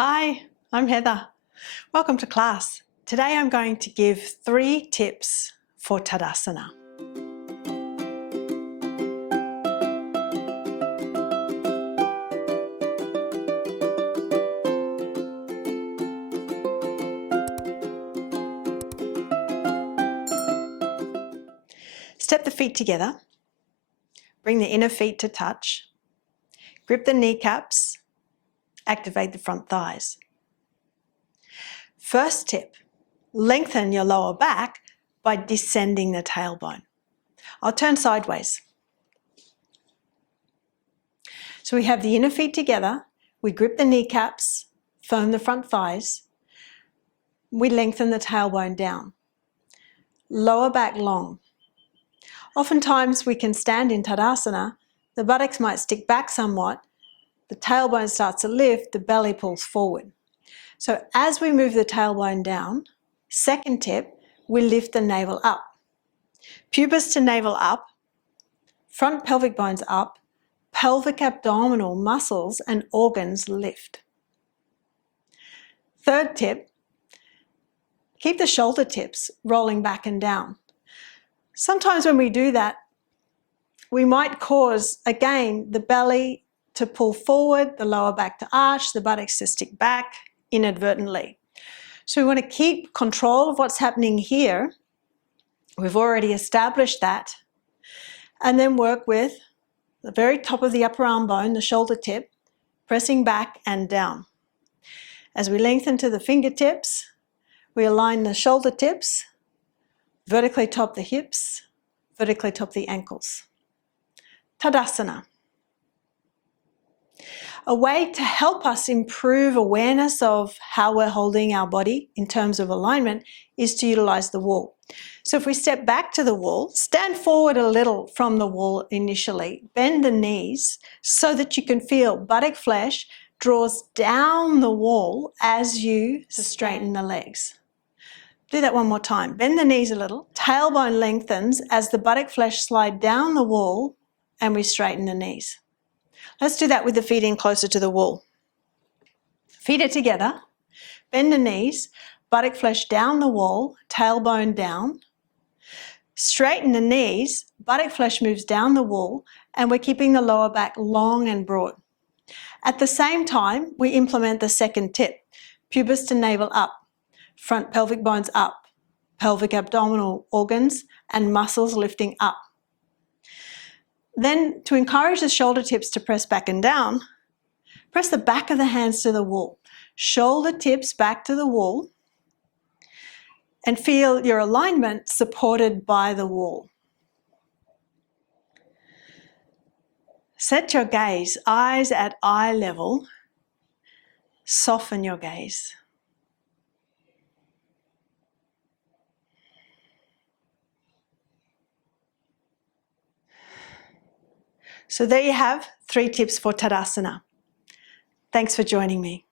Hi, I'm Heather. Welcome to class. Today I'm going to give 3 tips for Tadasana. Step the feet together. Bring the inner feet to touch. Grip the kneecaps. Activate the front thighs. First tip, lengthen your lower back by descending the tailbone. I'll turn sideways. So we have the inner feet together. We grip the kneecaps, firm the front thighs. We lengthen the tailbone down. Lower back long. Oftentimes we can stand in Tadasana, the buttocks might stick back somewhat, the tailbone starts to lift, the belly pulls forward. So as we move the tailbone down, second tip, we lift the navel up. Pubis to navel up, front pelvic bones up, pelvic abdominal muscles and organs lift. Third tip, keep the shoulder tips rolling back and down. Sometimes when we do that, we might cause, again, the belly to pull forward, the lower back to arch, the buttocks to stick back inadvertently. So we want to keep control of what's happening here. We've already established that. And then work with the very top of the upper arm bone, the shoulder tip, pressing back and down. As we lengthen to the fingertips, we align the shoulder tips, vertically top the hips, vertically top the ankles. Tadasana. A way to help us improve awareness of how we're holding our body in terms of alignment is to utilize the wall. So if we step back to the wall, stand forward a little from the wall initially, bend the knees so that you can feel buttock flesh draws down the wall as you straighten the legs. Do that one more time. Bend the knees a little. Tailbone lengthens as the buttock flesh slide down the wall and we straighten the knees. Let's do that with the feet in closer to the wall. Feet are together. Bend the knees. Buttock flesh down the wall. Tailbone down. Straighten the knees. Buttock flesh moves down the wall and we're keeping the lower back long and broad. At the same time, we implement the second tip. Pubis to navel up. Front pelvic bones up, pelvic abdominal organs and muscles lifting up. Then to encourage the shoulder tips to press back and down, press the back of the hands to the wall. Shoulder tips back to the wall and feel your alignment supported by the wall. Set your gaze, eyes at eye level. Soften your gaze. So there you have 3 tips for Tadasana. Thanks for joining me.